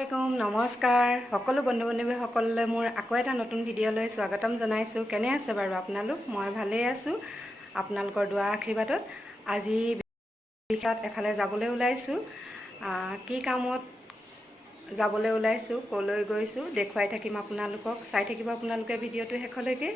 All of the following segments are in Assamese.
আসসালামুআলাইকুম নমস্কাৰ সকলো বন্ধু বান্ধৱীসকললৈ মোৰ আকৌ এটা নতুন ভিডিঅ'লৈ স্বাগতম জনাইছোঁ। কেনে আছে বাৰু আপোনালোক? মই ভালেই আছোঁ আপোনালোকৰ দুৱা আশীৰ্বাদত। আজি বিশেষত এফালে যাবলৈ ওলাইছোঁ। কি কামত যাবলৈ ওলাইছোঁ, ক'লৈ গৈছোঁ দেখুৱাই থাকিম আপোনালোকক। চাই থাকিব আপোনালোকে ভিডিঅ'টো শেষলৈকে।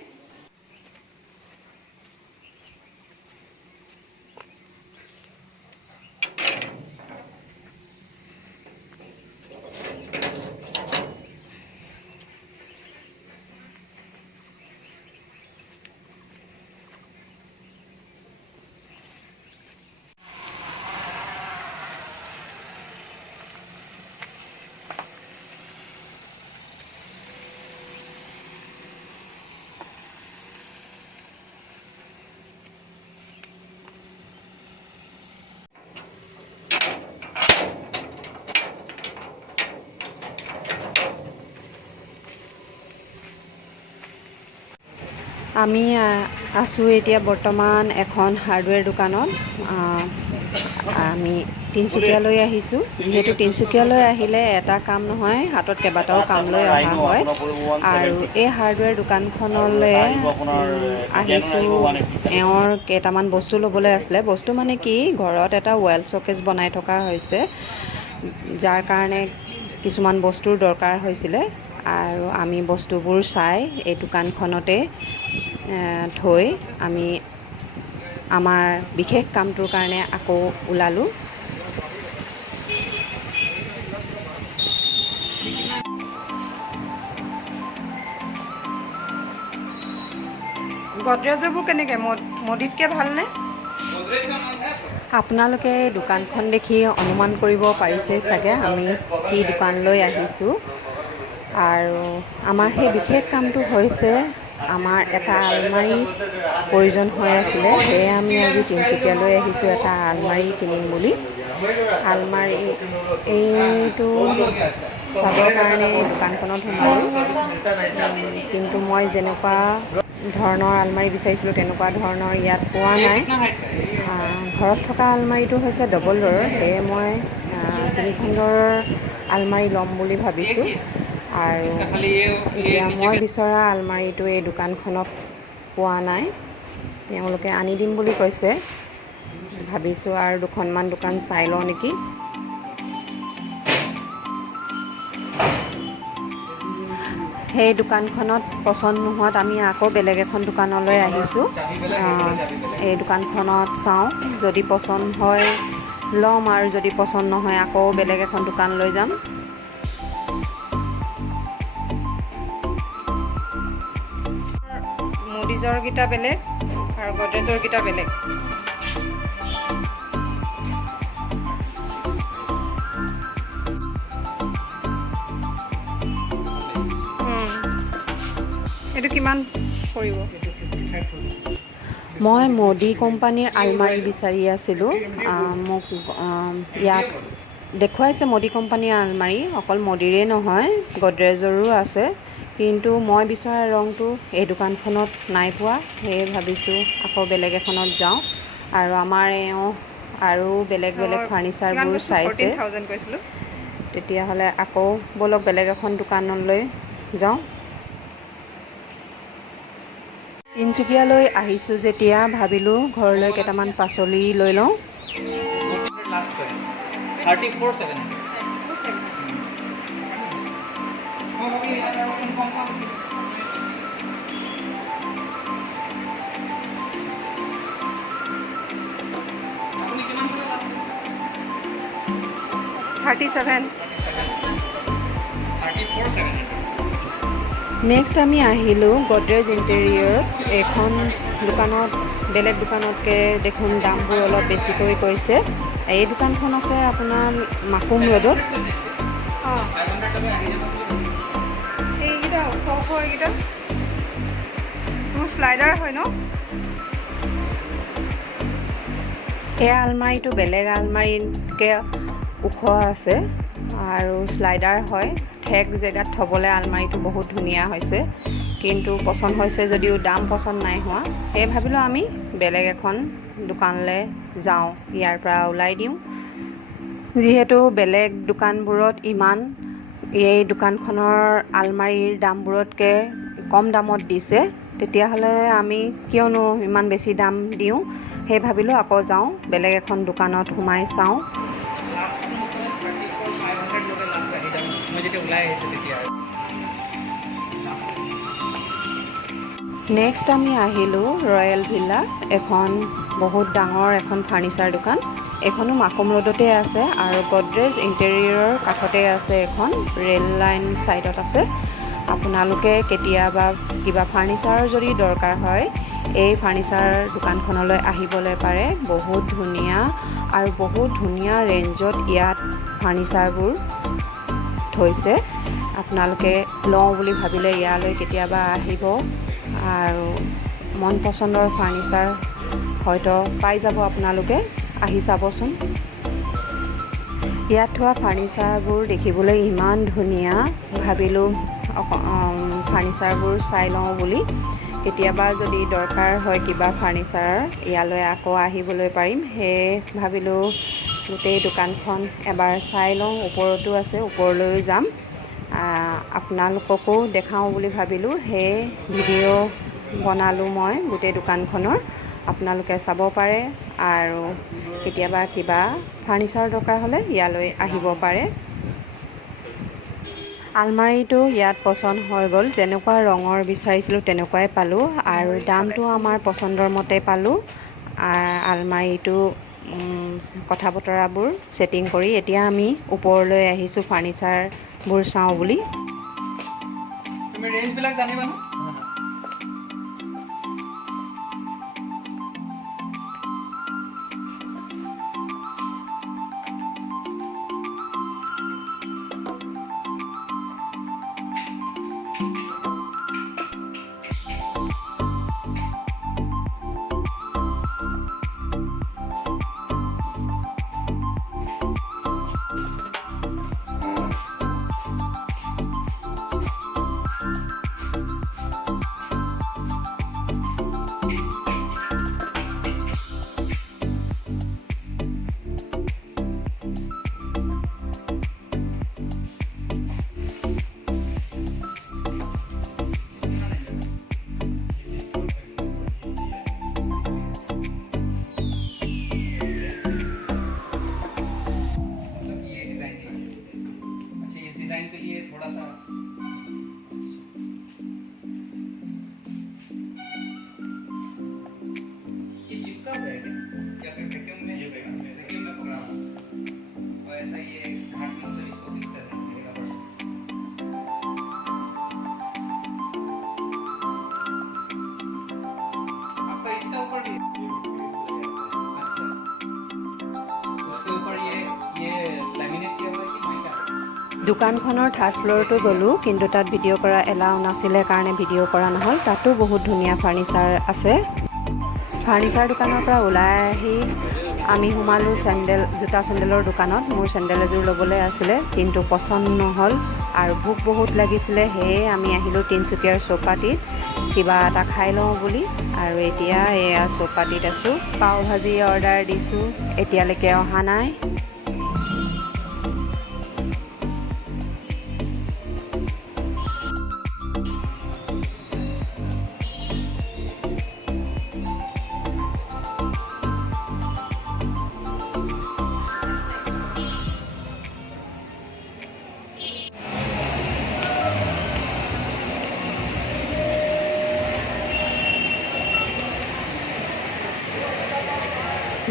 আমি আছোঁ এতিয়া বৰ্তমান এখন হাৰ্ডৱেৰ দোকানত। আমি তিনিচুকীয়ালৈ আহিছোঁ। যিহেতু তিনিচুকীয়ালৈ আহিলে এটা কাম নহয়, হাতত কেইবাটাও কাম লৈ অহা হয়। আৰু এই হাৰ্ডৱেৰ দোকানখনলৈ আহিছোঁ। এওঁৰ কেইটামান বস্তু ল'বলৈ আছিলে। বস্তু মানে কি, ঘৰত এটা ৱাল শ্বকেজ বনাই থকা হৈছে, যাৰ কাৰণে কিছুমান বস্তুৰ দৰকাৰ হৈছিলে। আৰু আমি বস্তুবোৰ চাই এই দোকানখনতে থৈ আমি আমাৰ বিশেষ কামটোৰ কাৰণে আকৌ ওলালোঁ। গডৰেজৰবোৰ কেনেকৈ, মডিতকৈ ভালনে? আপোনালোকে দোকানখন দেখি অনুমান কৰিব পাৰিছে চাগে আমি কি দোকানলৈ আহিছোঁ। আৰু আমাৰ সেই বিশেষ কামটো হৈছে, আমাৰ এটা আলমাৰী প্ৰয়োজন হৈ আছিলে। সেয়ে আমি আজি তিনিচুকীয়ালৈ আহিছোঁ এটা আলমাৰী কিনিম বুলি। আলমাৰী এইটো চাবৰ কাৰণে দোকানখনত সোমালোঁ। কিন্তু মই যেনেকুৱা ধৰণৰ আলমাৰী বিচাৰিছিলোঁ তেনেকুৱা ধৰণৰ ইয়াত পোৱা নাই। ঘৰত থকা আলমাৰীটো হৈছে ডবল ডোৰৰ, সেয়ে মই 3খন ডোৰৰ আলমাৰী ল'ম বুলি ভাবিছোঁ। আৰু এতিয়া মই বিচৰা আলমাৰীটো এই দোকানখনত পোৱা নাই। তেওঁলোকে আনি দিম বুলি কৈছে। ভাবিছোঁ আৰু দুখনমান দোকান চাই লওঁ নেকি। সেই দোকানখনত পচন্দ নোহোৱাত আমি আকৌ বেলেগ এখন দোকানলৈ আহিছোঁ। এই দোকানখনত চাওঁ, যদি পচন্দ হয় ল'ম, আৰু যদি পচন্দ নহয় আকৌ বেলেগ এখন দোকানলৈ যাম। মডিজৰকেইটা বেলেগ আৰু গডৰেজৰকেইটা বেলেগ। এইটো কিমান পৰিব? মই মোদী কোম্পানীৰ আলমাৰী বিচাৰি আছিলোঁ। মোক ইয়াত দেখুৱাইছে মোদী কোম্পানীৰ আলমাৰী, অকল মোদীৰে নহয় গডৰেজৰো আছে। কিন্তু মই বিচৰা ৰংটো এই দোকানখনত নাই পোৱা। সেয়ে ভাবিছোঁ আকৌ বেলেগ এখনত যাওঁ। আৰু আমাৰ এওঁ আৰু বেলেগ বেলেগ ফাৰ্নিচাৰবোৰ চাইছে। তেতিয়াহ'লে আকৌ ব'লক বেলেগ এখন দোকানলৈ যাওঁ। তিনিচুকীয়ালৈ আহিছোঁ যেতিয়া ভাবিলোঁ ঘৰলৈ কেইটামান পাচলি লৈ লওঁ। নেক্সট আমি আহিলোঁ গডৰেজ ইণ্টেৰিয়ৰত। এইখন দোকানত বেলেগ দোকানতকৈ দেখোন দামবোৰ অলপ বেছিকৈ কৈছে। এই দোকানখন আছে আপোনাৰ মাকুম ৰোডত। এইকেইটা শ্লাইডাৰ হয় ন? এই আলমাৰীটো বেলেগ আলমাৰীতকৈ ওখ আছে আৰু শ্লাইডাৰ হয়। ঠেক জেগাত থ'বলৈ আলমাৰীটো বহুত ধুনীয়া হৈছে। কিন্তু পচন্দ হৈছে যদিও দাম পচন্দ নাই হোৱা। সেয়ে ভাবিলোঁ আমি বেলেগ এখন দোকানলৈ যাওঁ, ইয়াৰ পৰা ওলাই দিওঁ। যিহেতু বেলেগ দোকানবোৰত ইমান এই দোকানখনৰ আলমাৰীৰ দামবোৰতকৈ কম দামত দিছে, তেতিয়াহ'লে আমি কিয়নো ইমান বেছি দাম দিওঁ, সেই ভাবিলোঁ আকৌ যাওঁ, বেলেগ এখন দোকানত সোমাই চাওঁ। নেক্সট আমি আহিলোঁ ৰয়েল ভিলা, এখন বহুত ডাঙৰ এখন ফাৰ্ণিচাৰ দোকান। এইখনো মাকুম ৰোডতে আছে আৰু গডৰেজ ইণ্টেৰিয়ৰৰ কাষতে আছে এখন, ৰেল লাইন ছাইডত আছে। আপোনালোকে কেতিয়াবা কিবা ফাৰ্ণিচাৰৰ যদি দৰকাৰ হয়, এই ফাৰ্ণিচাৰ দোকানখনলৈ আহিবলৈ পাৰে। বহুত ধুনীয়া আৰু বহুত ধুনীয়া ৰেঞ্জত ইয়াত ফাৰ্ণিচাৰবোৰ থৈছে। আপোনালোকে লওঁ বুলি ভাবিলে ইয়ালৈ কেতিয়াবা আহিব আৰু মন পচন্দৰ ফাৰ্ণিচাৰ হয়তো পাই যাব। আপোনালোকে আহি চাবচোন। ইয়াত থোৱা ফাৰ্ণিচাৰবোৰ দেখিবলৈ ইমান ধুনীয়া, ভাবিলোঁ ফাৰ্ণিচাৰবোৰ চাই লওঁ বুলি। কেতিয়াবা যদি দৰকাৰ হয় কিবা ফাৰ্ণিচাৰ, ইয়ালৈ আকৌ আহিবলৈ পাৰিম। সেয়ে ভাবিলোঁ গোটেই দোকানখন এবাৰ চাই লওঁ। ওপৰতো আছে, ওপৰলৈও যাম, আপোনালোককো দেখাওঁ বুলি ভাবিলোঁ। সেয়ে ভিডিঅ' বনালোঁ মই গোটেই দোকানখনৰ, আপোনালোকে চাব পাৰে আৰু কেতিয়াবা কিবা ফাৰ্ণিচাৰ দৰকাৰ হ'লে ইয়ালৈ আহিব পাৰে। আলমাৰীটো ইয়াত পচন্দ হৈ গ'ল, যেনেকুৱা ৰঙৰ বিচাৰিছিলোঁ তেনেকুৱাই পালোঁ আৰু দামটো আমাৰ পচন্দৰ মতে পালোঁ। আলমাৰীটো কথা বতৰাবোৰ ছেটিং কৰি এতিয়া আমি ওপৰলৈ আহিছোঁ ফাৰ্ণিচাৰবোৰ চাওঁ বুলি। তুমি ৰেঞ্জবিলাক জানিবা ন? डिजाइन के लिए थोड़ा सा ये चिपका हुआ है क्या फिर वैक्यूम में वैक्यूम में पकड़ा हुआ और ऐसा ये हाथ में से इसको फिक्स कर देगा। आपका इसका ऊपर भी अच्छा, उसके ऊपर ये लैमिनेट किया हुआ है कि माइका? দোকানখনৰ থাৰ্ড ফ্ল'ৰটো গ'লোঁ, কিন্তু তাত ভিডিঅ' কৰা এলাউ নাছিলে কাৰণে ভিডিঅ' কৰা নহ'ল। তাতো বহুত ধুনীয়া ফাৰ্ণিচাৰ আছে। ফাৰ্ণিচাৰ দোকানৰ পৰা ওলাই আহি আমি সোমালোঁ জোতা চেণ্ডেলৰ দোকানত। মোৰ চেণ্ডেল এযোৰ ল'বলৈ আছিলে, কিন্তু পচন্দ নহ'ল আৰু ভোক বহুত লাগিছিলে। সেয়ে আমি আহিলোঁ তিনিচুকীয়াৰ চৌপাটিত কিবা এটা খাই লওঁ বুলি। আৰু এতিয়া এয়া চৌপাটিত আছোঁ, পাও ভাজি অৰ্ডাৰ দিছোঁ, এতিয়ালৈকে অহা নাই।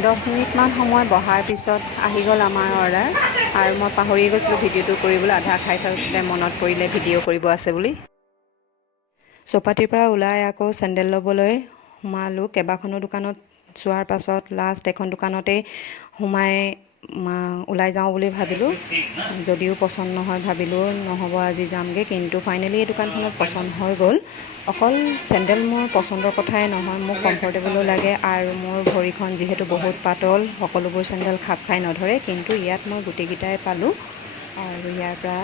10 মিনিটমান সময় বহাৰ পিছত আহি গ'ল আমাৰ অৰ্ডাৰ। আৰু মই পাহৰি গৈছিলোঁ ভিডিঅ'টো কৰিবলৈ, আধা খাই থাকোঁতে মনত পৰিলে ভিডিঅ' কৰিব আছে বুলি। চৌপাটিৰ পৰা ওলাই আকৌ চেণ্ডেল ল'বলৈ সোমালোঁ। কেইবাখনো দোকানত চোৱাৰ পাছত লাষ্ট এখন দোকানতেই সোমাই ওলাই যাওঁ বুলি ভাবিলোঁ। যদিও পচন্দ নহয়, ভাবিলোঁ নহ'ব আজি যামগৈ, কিন্তু ফাইনেলি এই দোকানখনত পচন্দ হৈ গ'ল। অকল চেণ্ডেল মোৰ পচন্দৰ কথাই নহয়, মোক কমফৰ্টেবলো লাগে আৰু মোৰ ভৰিখন যিহেতু বহুত পাতল, সকলোবোৰ চেণ্ডেল খাপ খাই নধৰে, কিন্তু ইয়াত মই গোটেইকেইটাই পালোঁ আৰু ইয়াৰ পৰা